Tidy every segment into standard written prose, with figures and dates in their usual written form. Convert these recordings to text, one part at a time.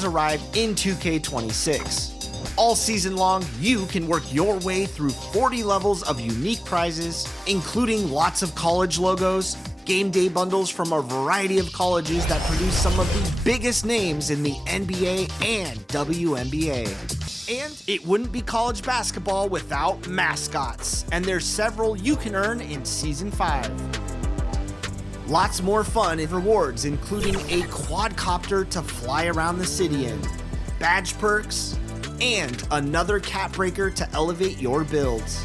has arrived in 2K26. All season long, you can work your way through 40 levels of unique prizes, including lots of college logos, game day bundles from a variety of colleges that produce some of the biggest names in the NBA and WNBA. And it wouldn't be college basketball without mascots, and there's several you can earn in Season 5. Lots more fun and rewards, including a quadcopter to fly around the city in, badge perks, and another cat breaker to elevate your builds.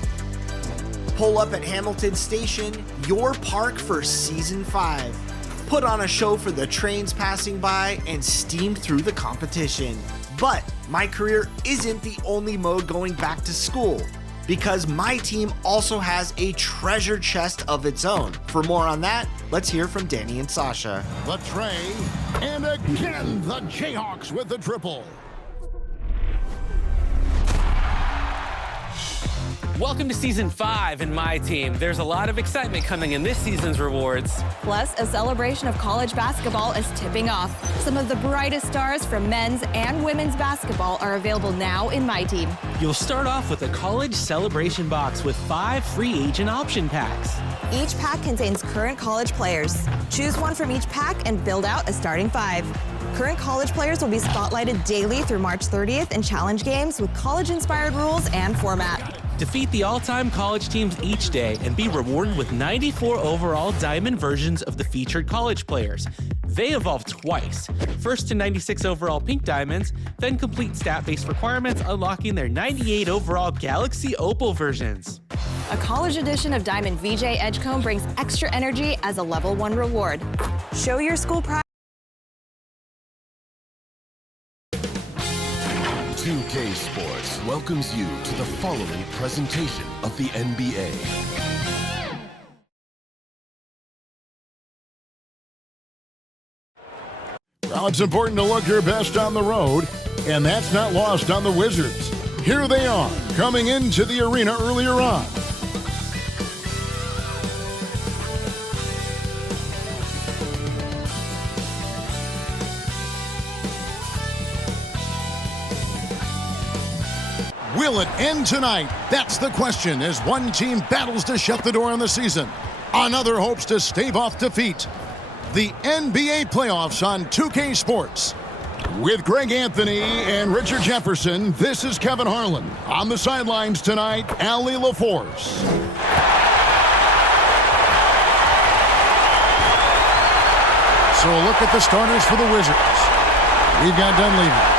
Pull up at Hamilton Station, your park for Season 5. Put on a show for the trains passing by and steam through the competition. But My Career isn't the only mode going back to school, because my team also has a treasure chest of its own. For more on that, let's hear from Danny and Sasha. The tray, and again the Jayhawks with the triple. Welcome to Season 5 in my team. There's a lot of excitement coming in this season's rewards. Plus, a celebration of college basketball is tipping off. Some of the brightest stars from men's and women's basketball are available now in my team. You'll start off with a college celebration box with 5 free agent option packs. Each pack contains current college players. Choose one from each pack and build out a starting 5. Current college players will be spotlighted daily through March 30th in challenge games with college-inspired rules and format. Defeat the all-time college teams each day and be rewarded with 94 overall diamond versions of the featured college players. They evolve twice. First to 96 overall pink diamonds, then complete stat-based requirements, unlocking their 98 overall Galaxy Opal versions. A college edition of Diamond VJ Edgecomb brings extra energy as a level 1 reward. Show your school pride. 2K Sports welcomes you to the following presentation of the NBA. Well, it's important to look your best on the road, and that's not lost on the Wizards. Here they are, coming into the arena earlier on. Will it end tonight? That's the question as one team battles to shut the door on the season. Another hopes to stave off defeat. The NBA playoffs on 2K Sports. With Greg Anthony and Richard Jefferson, this is Kevin Harlan. On the sidelines tonight, Allie LaForce. So a look at the starters for the Wizards. We've got Dunleavy.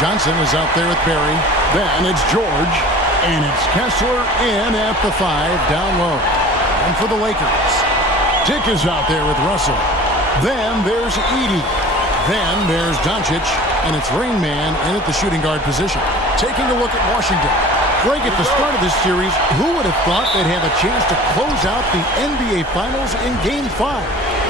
Johnson is out there with Barry. Then it's George. And it's Kessler in at the 5 down low. And for the Lakers, Dick is out there with Russell. Then there's Edey. Then there's Doncic. And it's Rain Man in at the shooting guard position. Taking a look at Washington. Greg, at the start of this series, who would have thought they'd have a chance to close out the NBA Finals in Game 5?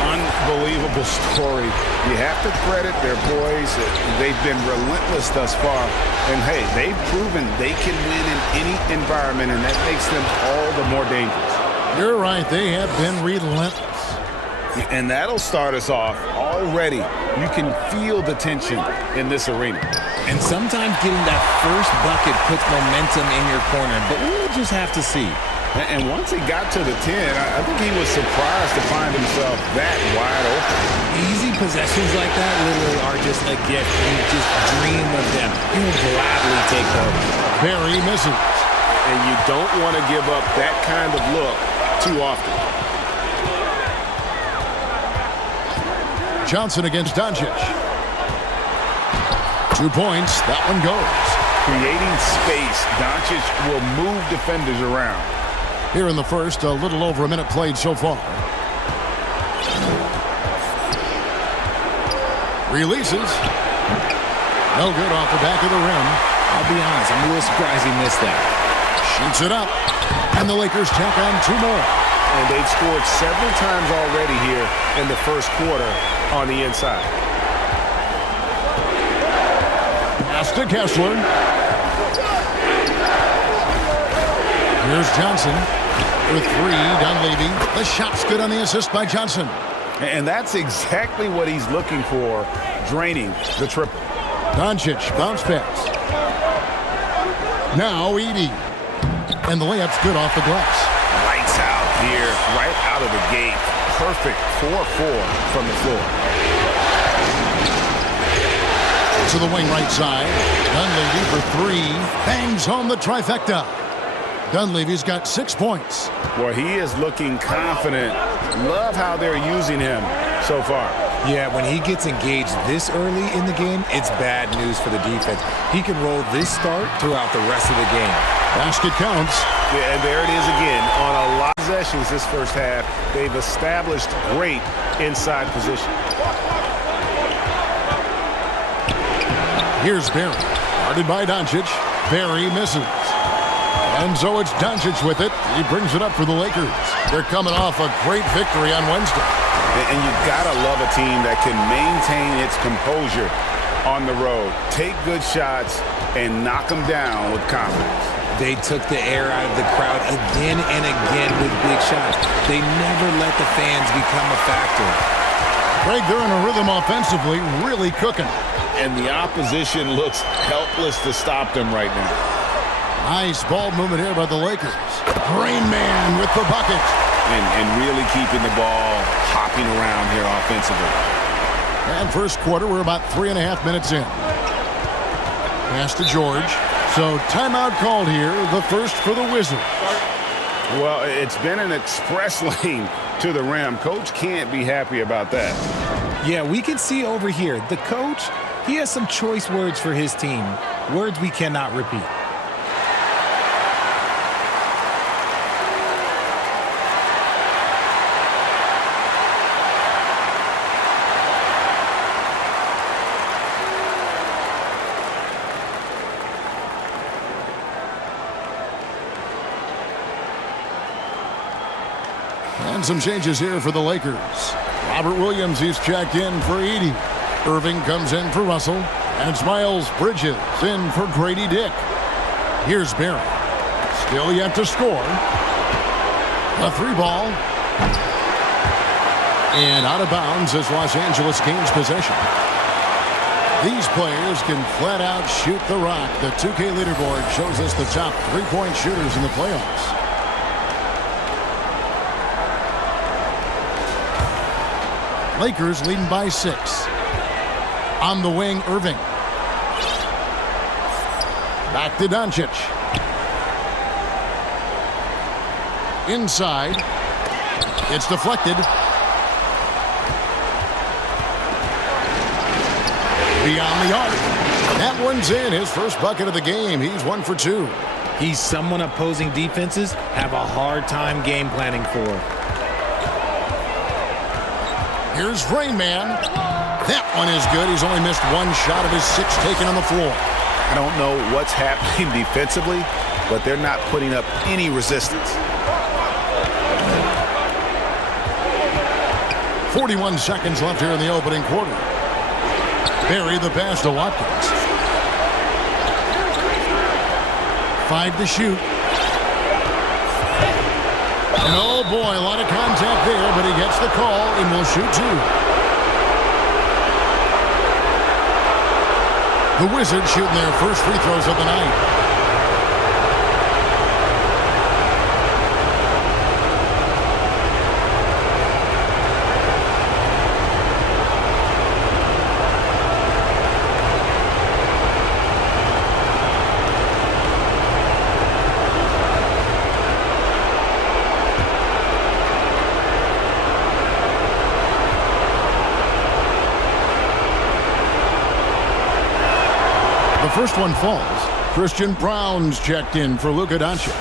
Unbelievable story. You have to credit their boys. They've been relentless thus far. And, hey, they've proven they can win in any environment, and that makes them all the more dangerous. You're right. They have been relentless. And that'll start us off already. You can feel the tension in this arena. And sometimes getting that first bucket puts momentum in your corner, but we'll just have to see. And once he got to the 10, I think he was surprised to find himself that wide open. Easy possessions like that literally are just a gift. You just dream of them. You will gladly take those. Barry misses. And you don't want to give up that kind of look too often. Johnson against Doncic. 2 points. That one goes. Creating space. Doncic will move defenders around. Here in the first, a little over a minute played so far. Releases. No good off the back of the rim. I'll be honest, I'm a little surprised he missed that. Shoots it up. And the Lakers tack on 2 more. And they've scored several times already here in the first quarter on the inside. Pass to Kessler. Here's Johnson with 3. Dunleavy. The shot's good on the assist by Johnson. And that's exactly what he's looking for, draining the triple. Doncic, bounce pass. Now Edey. And the layup's good off the glass. Lights out here, right out of the gate. Perfect 4-4 from the floor. To the wing right side. Dunleavy for three. Bangs home the trifecta. Dunleavy's got 6 points. Boy, he is looking confident. Love how they're using him so far. Yeah, when he gets engaged this early in the game, it's bad news for the defense. He can roll this start throughout the rest of the game. Basket counts. Yeah, and there it is again. On a lot of possessions this first half, they've established great inside position. Here's Barry. Guarded by Doncic. Barry misses. And so it's Doncic with it. He brings it up for the Lakers. They're coming off a great victory on Wednesday. And you've got to love a team that can maintain its composure on the road. Take good shots and knock them down with confidence. They took the air out of the crowd again and again with big shots. They never let the fans become a factor. Greg, they're in a rhythm offensively, really cooking. And the opposition looks helpless to stop them right now. Nice ball movement here by the Lakers. Rain Man with the bucket. And really keeping the ball hopping around here offensively. And first quarter, we're about 3.5 minutes in. Pass to George. So timeout called here, the first for the Wizards. Well, it's been an express lane to the rim. Coach can't be happy about that. Yeah, we can see over here, the coach, he has some choice words for his team. Words we cannot repeat. And some changes here for the Lakers. Robert Williams, he's checked in for Edey. Irving comes in for Russell. And it's Miles Bridges in for Grady Dick. Here's Barry. Still yet to score. A 3-ball. And out of bounds as Los Angeles gains possession. These players can flat out shoot the rock. The 2K leaderboard shows us the top 3-point shooters in the playoffs. Lakers leading by 6. On the wing, Irving. Back to Doncic. Inside. It's deflected. Beyond the arc. That one's in. His first bucket of the game. He's 1 for 2. He's someone opposing defenses have a hard time game planning for. Here's Rain Man. That one is good. He's only missed one shot of his 6 taken on the floor. I don't know what's happening defensively, but they're not putting up any resistance. 41 seconds left here in the opening quarter. Barry the pass to Watkins. 5 to shoot. And oh boy, a lot of contact there, but he gets the call and will shoot 2. The Wizards shooting their first free throws of the night. The first one falls. Christian Brown's checked in for Luka Doncic.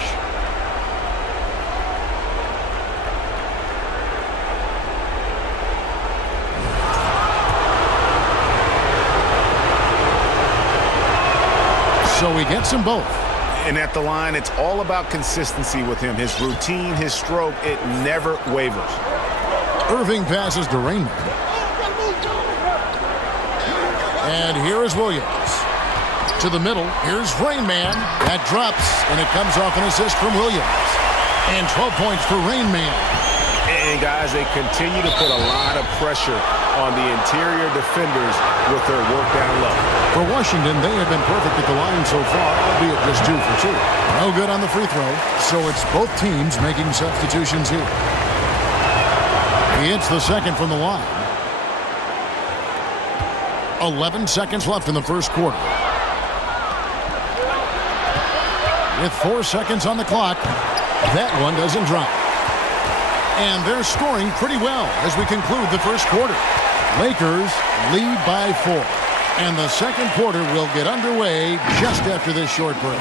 So he gets them both. And at the line, it's all about consistency with him. His routine, his stroke, it never wavers. Irving passes to Rain Man. And here is Williams. To the middle, here's Rain Man. That drops, and it comes off an assist from Williams. And 12 points for Rain Man. And, guys, they continue to put a lot of pressure on the interior defenders with their work down low. For Washington, they have been perfect at the line so far, albeit just 2 for 2. No good on the free throw, so it's both teams making substitutions here. He hits the second from the line. 11 seconds left in the first quarter. With 4 seconds on the clock, that one doesn't drop. And they're scoring pretty well as we conclude the first quarter. Lakers lead by 4. And the second quarter will get underway just after this short break.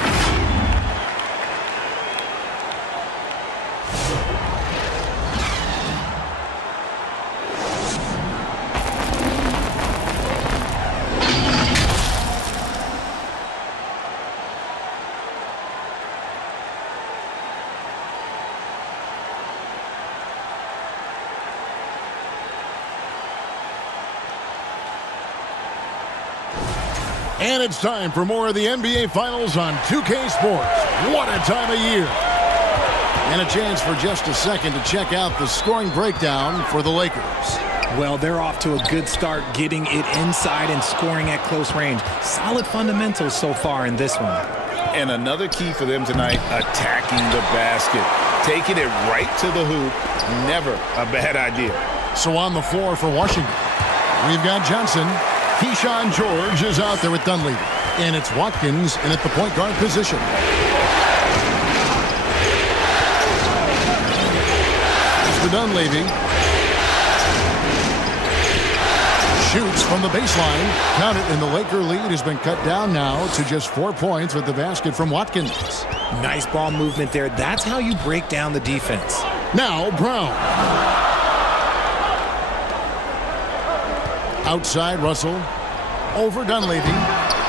And it's time for more of the NBA Finals on 2K Sports. What a time of year. And a chance for just a second to check out the scoring breakdown for the Lakers. Well, they're off to a good start getting it inside and scoring at close range. Solid fundamentals so far in this one. And another key for them tonight, attacking the basket. Taking it right to the hoop, never a bad idea. So on the floor for Washington, we've got Johnson. Keyshawn George is out there with Dunleavy. And it's Watkins in at the point guard position. It's the Dunleavy. Shoots from the baseline. Count it, and the Laker lead has been cut down now to just 4 points with the basket from Watkins. Nice ball movement there. That's how you break down the defense. Now Brown. Outside Russell. Over Dunleavy.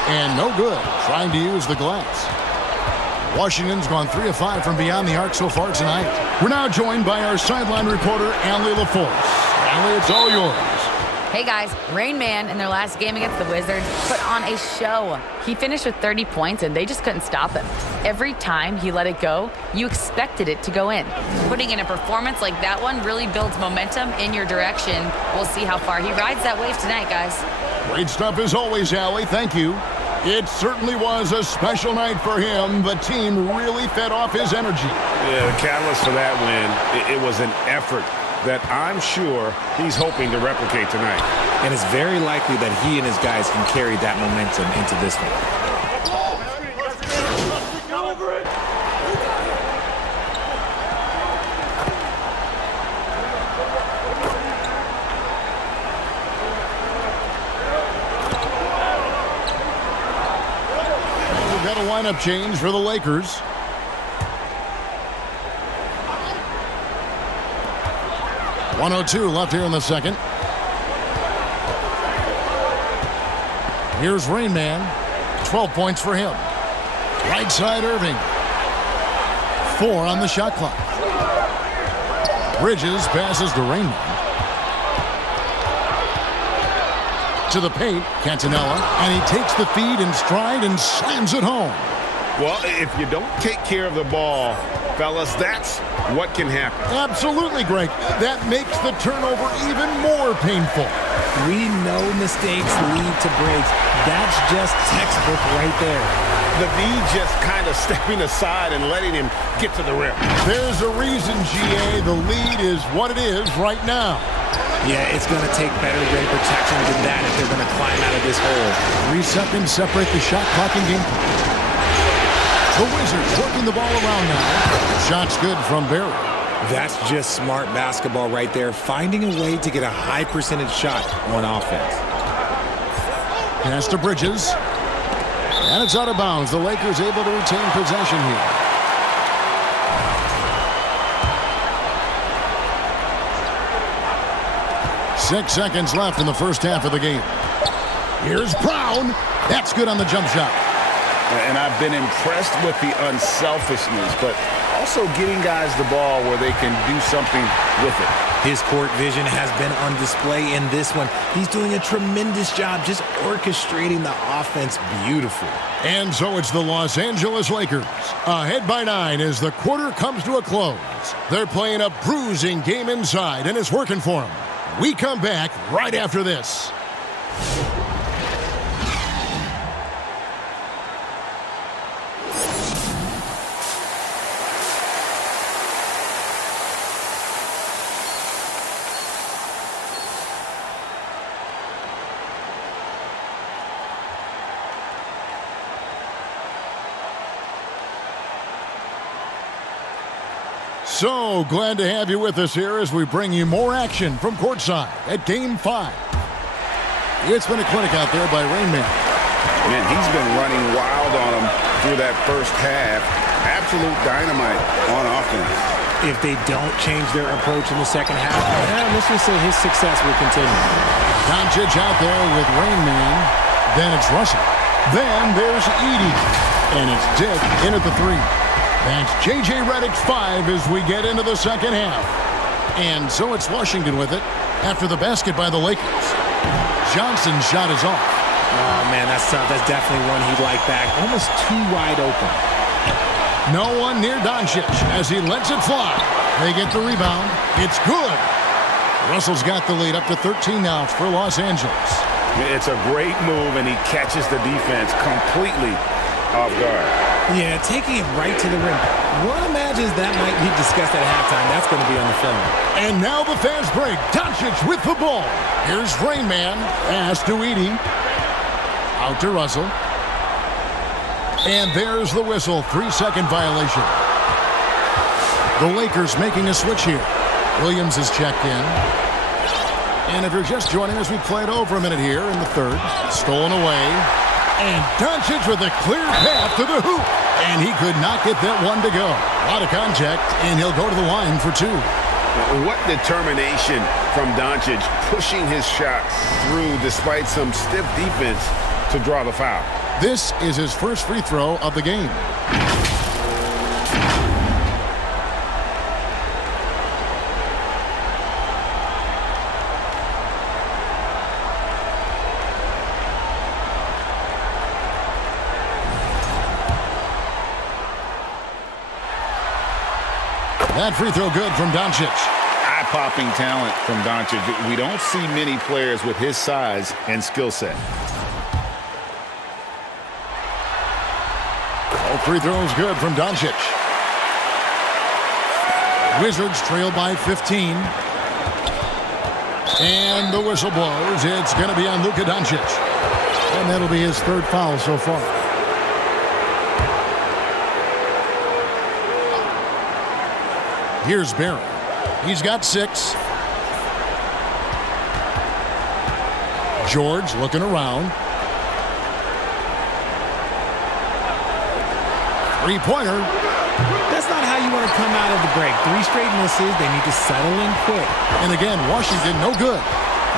And no good. Trying to use the glass. Washington's gone 3 of 5 from beyond the arc so far tonight. We're now joined by our sideline reporter, Allie LaForce. Allie, it's all yours. Hey guys, Rain Man in their last game against the Wizards put on a show. He finished with 30 points and they just couldn't stop him. Every time he let it go, you expected it to go in. Putting in a performance like that one really builds momentum in your direction. We'll see how far he rides that wave tonight, guys. Great stuff as always, Allie. Thank you. It certainly was a special night for him. The team really fed off his energy. Yeah, the catalyst for that win, it was an effort that I'm sure he's hoping to replicate tonight. And it's very likely that he and his guys can carry that momentum into this one. We've got a lineup change for the Lakers. .102 left here in the second. Here's Rain Man. 12 points for him. Right side Irving. 4 on the shot clock. Bridges passes to Rain Man. To the paint, Cantanella. And he takes the feed in stride and slams it home. Well, if you don't take care of the ball, fellas, that's what can happen. Absolutely, Greg. That makes the turnover even more painful. We know mistakes lead to breaks. That's just textbook right there. The D just kind of stepping aside and letting him get to the rim. There's a reason, GA. The lead is what it is right now. Yeah, it's going to take better rim protection than that if they're going to climb out of this hole. 3 seconds separate the shot clock and game clock. The Wizards working the ball around now. Shot's good from Barry. That's just smart basketball right there. Finding a way to get a high percentage shot on offense. Pass to Bridges. And it's out of bounds. The Lakers able to retain possession here. Six seconds left in the first half of the game. Here's Brown. That's good on the jump shot. And I've been impressed with the unselfishness, but also getting guys the ball where they can do something with it. His court vision has been on display in this one. He's doing a tremendous job just orchestrating the offense beautifully. And so it's the Los Angeles Lakers, ahead by 9 as the quarter comes to a close. Wizards. They're playing a bruising game inside, and it's working for them. We come back right after this. So glad to have you with us here as we bring you more action from courtside at Game 5. It's been a clinic out there by Rain Man. Man, he's been running wild on him through that first half. Absolute dynamite on offense. If they don't change their approach in the second half, let's just say his success will continue. Doncic out there with Rain Man. Then it's Russell. Then there's Edey. And it's Dick in at the 3. That's J.J. Redick's 5 as we get into the second half. And so it's Washington with it after the basket by the Lakers. Johnson's shot is off. Oh, man, that's tough. That's definitely one he'd like back. Almost too wide open. No one near Doncic as he lets it fly. They get the rebound. It's good. Russell's got the lead up to 13 now for Los Angeles. It's a great move, and he catches the defense completely off guard. Yeah, taking it right to the rim. One imagines that might be discussed at halftime. That's going to be on the film. And now the fast break. Doncic with the ball. Here's Rain Man. Pass to Edey. Out to Russell. And there's the whistle. 3-second violation. The Lakers making a switch here. Williams is checked in. And if you're just joining us, we played over a minute here in the third. Stolen away. And Doncic with a clear path to the hoop. And he could not get that one to go. A lot of contact, and he'll go to the line for 2. What determination from Doncic, pushing his shot through despite some stiff defense to draw the foul. This is his first free throw of the game. That free throw good from Doncic. Eye-popping talent from Doncic. We don't see many players with his size and skill set. All free throws good from Doncic. Wizards trail by 15. And the whistle blows. It's going to be on Luka Doncic. And that'll be his 3rd foul so far. Here's Barry. He's got 6. George looking around. 3-pointer. That's not how you want to come out of the break. 3 straight misses. They need to settle in quick. And again, Washington no good.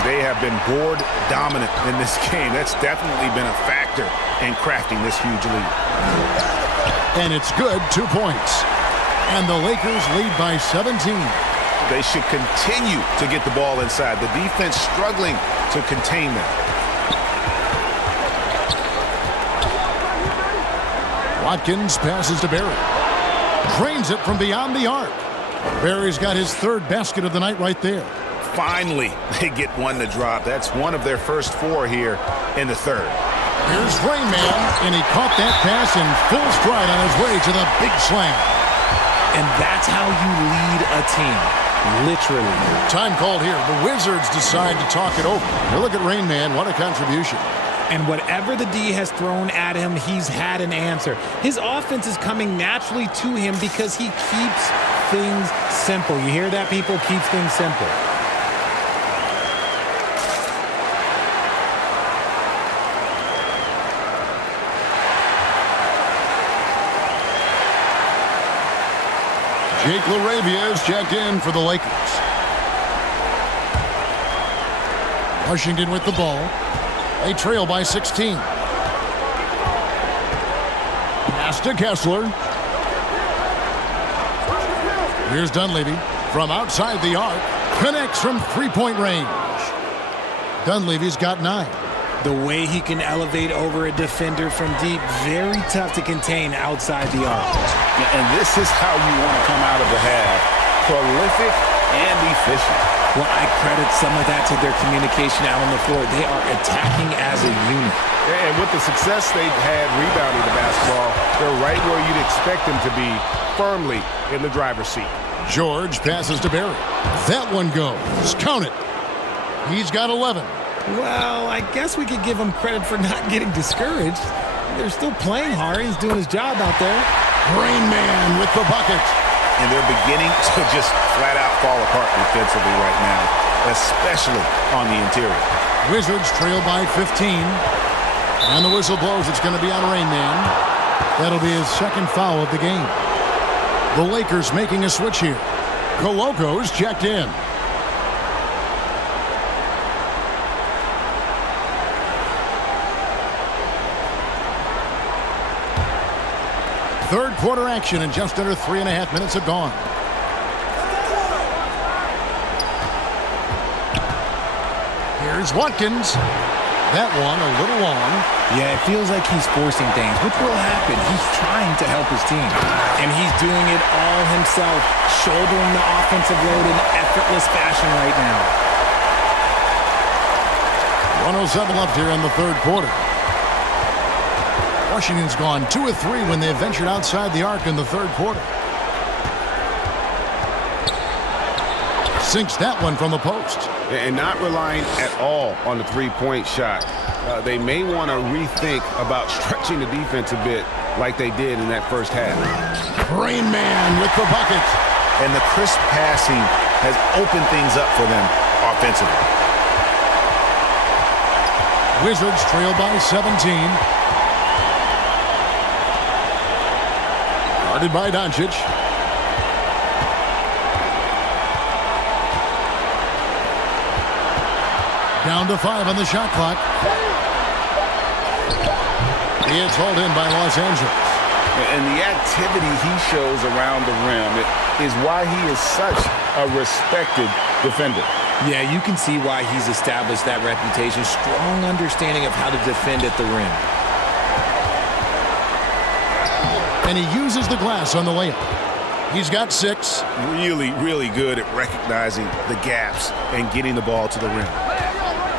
They have been board dominant in this game. That's definitely been a factor in crafting this huge lead. And it's good. 2 points. And the Lakers lead by 17. They should continue to get the ball inside. The defense struggling to contain them. Watkins passes to Barry. Drains it from beyond the arc. Barry's got his 3rd basket of the night right there. Finally, they get one to drop. That's one of their first 4 here in the 3rd. Here's Rain Man, and he caught that pass in full stride on his way to the big slam. And that's how you lead a team. Literally. Time called here. The Wizards decide to talk it over. Now look at Rain Man. What a contribution. And whatever the D has thrown at him, he's had an answer. His offense is coming naturally to him because he keeps things simple. You hear that, people? Keeps things simple. Jake LaRavia is checked in for the Lakers. Washington with the ball. They trail by 16. Pass to Kessler. Here's Dunleavy from outside the arc. Connects from 3-point range. Dunleavy's got 9. The way he can elevate over a defender from deep, very tough to contain outside the arc. And this is how you want to come out of the half prolific and efficient. Well, I credit some of that to their communication out on the floor. They are attacking as a unit. And with the success they've had rebounding the basketball, they're right where you'd expect them to be, firmly in the driver's seat. George passes to Barry. That one goes. Count it. He's got 11. Well, I guess we could give him credit for not getting discouraged. They're still playing hard. He's doing his job out there. Rain Man with the bucket. And they're beginning to just flat out fall apart defensively right now, especially on the interior. Wizards trail by 15. And the whistle blows. It's going to be on Rain Man. That'll be his second foul of the game. The Lakers making a switch here. Coloco's checked in. Third quarter action, and just under 3.5 minutes have gone. Here's Watkins. That one a little long. Yeah, it feels like he's forcing things, which will happen. He's trying to help his team. And he's doing it all himself, shouldering the offensive load in effortless fashion right now. 1:07 left here in the third quarter. Washington's gone 2 of 3 when they ventured outside the arc in the third quarter. Sinks that one from the post. And not relying at all on the three-point shot. They may want to rethink about stretching the defense a bit like they did in that first half. Rain Man with the bucket. And the crisp passing has opened things up for them offensively. Wizards trail by 17. Guarded by Doncic. Down to 5 on the shot clock. It's hauled in by Los Angeles. And the activity he shows around the rim is why he is such a respected defender. Yeah, you can see why he's established that reputation. Strong understanding of how to defend at the rim. And he uses the glass on the layup. He's got 6. Really, really good at recognizing the gaps and getting the ball to the rim.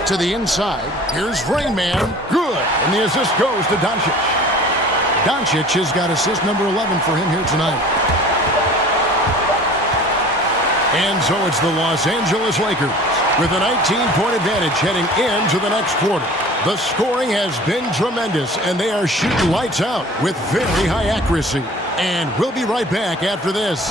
To the inside, here's Rain Man. Good. And the assist goes to Doncic. Doncic has got assist number 11 for him here tonight. And so it's the Los Angeles Lakers with a 19-point advantage heading into the next quarter. The scoring has been tremendous, and they are shooting lights out with very high accuracy. And we'll be right back after this.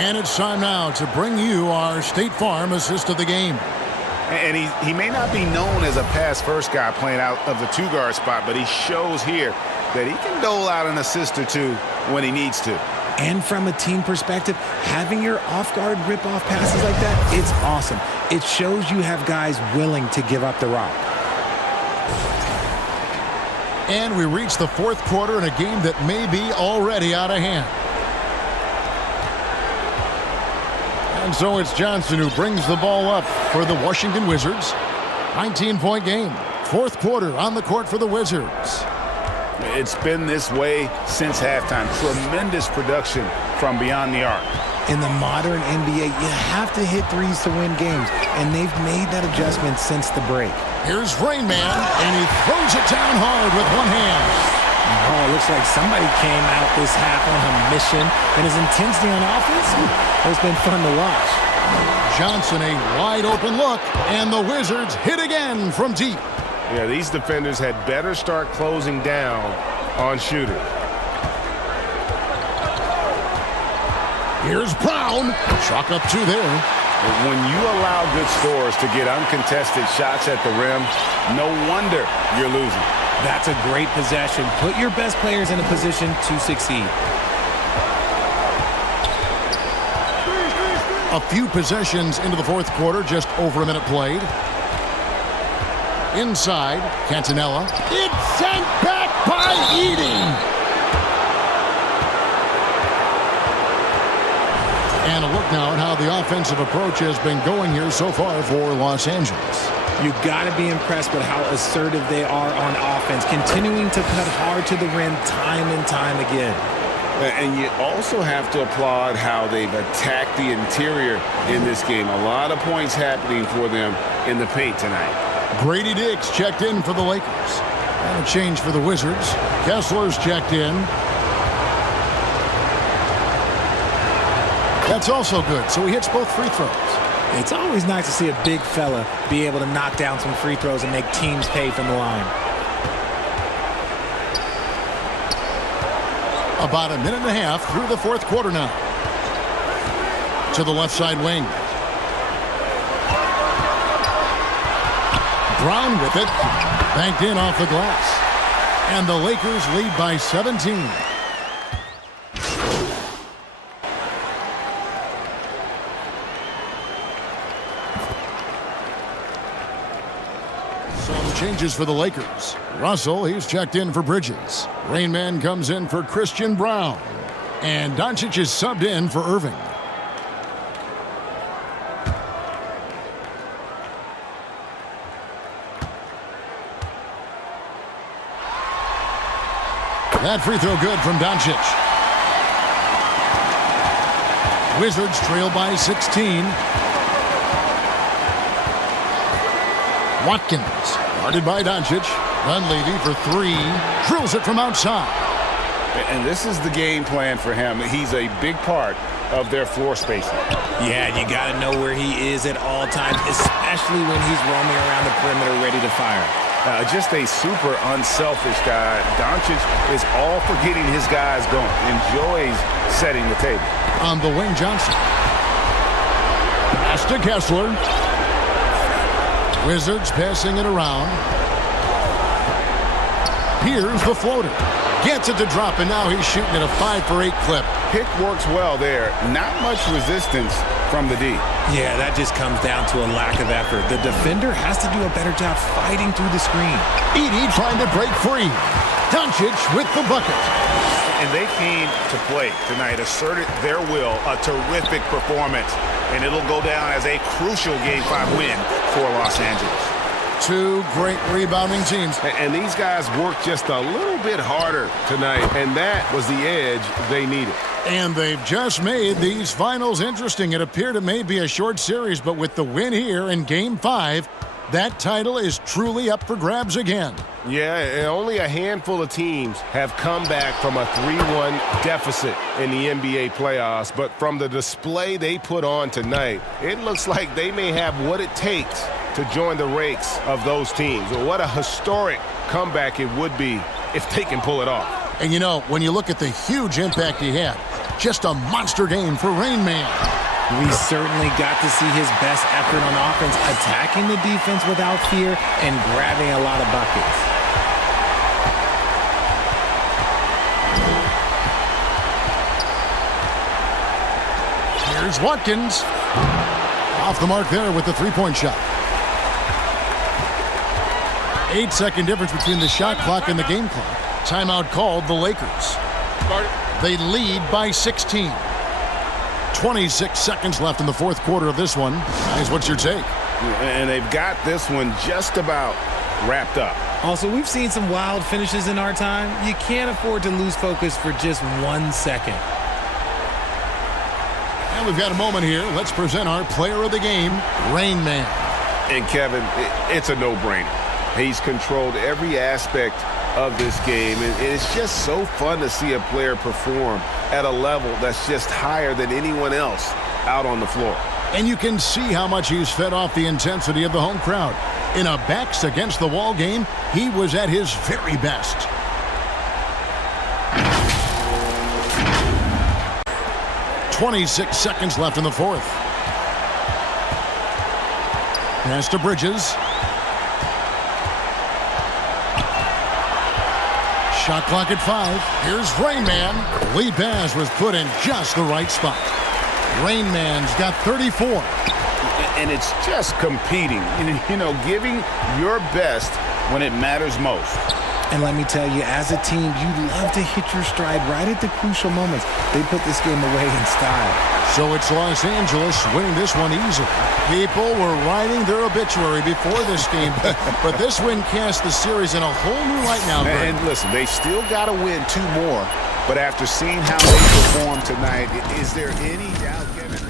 And it's time now to bring you our State Farm assist of the game. And he may not be known as a pass-first guy playing out of the two-guard spot, but he shows here that he can dole out an assist or two when he needs to. And from a team perspective, having your off-guard rip-off passes like that, it's awesome. It shows you have guys willing to give up the rock. And we reach the fourth quarter in a game that may be already out of hand. And so it's Johnson who brings the ball up for the Washington Wizards. 19-point game. Fourth quarter on the court for the Wizards. It's been this way since halftime. Tremendous production from beyond the arc. In the modern NBA, you have to hit threes to win games, and they've made that adjustment since the break. Here's Rain Man, and he throws it down hard with one hand. Oh, it looks like somebody came out this half on a mission, and his intensity on offense has been fun to watch. Johnson, a wide open look, and the Wizards hit again from deep. Yeah, these defenders had better start closing down on shooters. Here's Brown. Chalk up 2 there. When you allow good scorers to get uncontested shots at the rim, no wonder you're losing. That's a great possession. Put your best players in a position to succeed. A few possessions into the fourth quarter, just over a minute played. Inside, Cantanella. It's sent back by Eating. And a look now at how the offensive approach has been going here so far for Los Angeles. You got to be impressed with how assertive they are on offense, continuing to cut hard to the rim time and time again. And you also have to applaud how they've attacked the interior in this game. A lot of points happening for them in the paint tonight. Grady Diggs checked in for the Lakers. And a change for the Wizards. Kessler's checked in. That's also good, so he hits both free throws. It's always nice to see a big fella be able to knock down some free throws and make teams pay from the line. About a minute and a half through the fourth quarter now. To the left side wing. Brown with it. Banked in off the glass. And the Lakers lead by 17. Changes for the Lakers. Russell, he's checked in for Bridges. Rain Man comes in for Christian Brown. And Doncic is subbed in for Irving. That free throw good from Doncic. Wizards trail by 16. Watkins. Guarded by Doncic. Dunleavy for three. Drills it from outside. And this is the game plan for him. He's a big part of their floor spacing. Yeah, you got to know where he is at all times, especially when he's roaming around the perimeter ready to fire. Just a super unselfish guy. Doncic is all for getting his guys going. Enjoys setting the table. On the wing, Johnson. Pass to Kessler. Wizards passing it around. Here's the floater. Gets it to drop, and now he's shooting at a 5-for-8 clip. Pick works well there. Not much resistance from the D. Yeah, that just comes down to a lack of effort. The defender has to do a better job fighting through the screen. Edey trying to break free. Doncic with the bucket. And they came to play tonight, asserted their will, a terrific performance. And it'll go down as a crucial Game 5 win for Los Angeles. Two great rebounding teams. And these guys worked just a little bit harder tonight, and that was the edge they needed. And they've just made these finals interesting. It appeared it may be a short series, but with the win here in Game 5, that title is truly up for grabs again. Yeah, only a handful of teams have come back from a 3-1 deficit in the NBA playoffs, but from the display they put on tonight, it looks like they may have what it takes to join the ranks of those teams. What a historic comeback it would be if they can pull it off. And you know, when you look at the huge impact he had, just a monster game for Rain Man. We certainly got to see his best effort on offense, attacking the defense without fear and grabbing a lot of buckets. Here's Watkins. Off the mark there with the three-point shot. 8-second difference between the shot clock and the game clock. Timeout called the Lakers. They lead by 16. 26 seconds left in the fourth quarter of this one. Guys, what's your take? And they've got this one just about wrapped up. Also, we've seen some wild finishes in our time. You can't afford to lose focus for just 1 second. And we've got a moment here. Let's present our player of the game, Rain Man. And Kevin, it's a no-brainer. He's controlled every aspect of this game, and it's just so fun to see a player perform at a level that's just higher than anyone else out on the floor. And you can see how much he's fed off the intensity of the home crowd. In a backs against the wall game, he was at his very best. .26 seconds left in the fourth. Pass to Bridges. Shot clock at 5. Here's Rain Man. Lead pass was put in just the right spot. Rain Man's got 34. and it's just competing, giving your best when it matters most. And let me tell you, as a team, you love to hit your stride right at the crucial moments. They put this game away in style. So it's Los Angeles winning this one easily. People were writing their obituary before this game, but this win cast the series in a whole new light now. And listen, they still got to win 2 more, but after seeing how they performed tonight, is there any doubt, Kevin?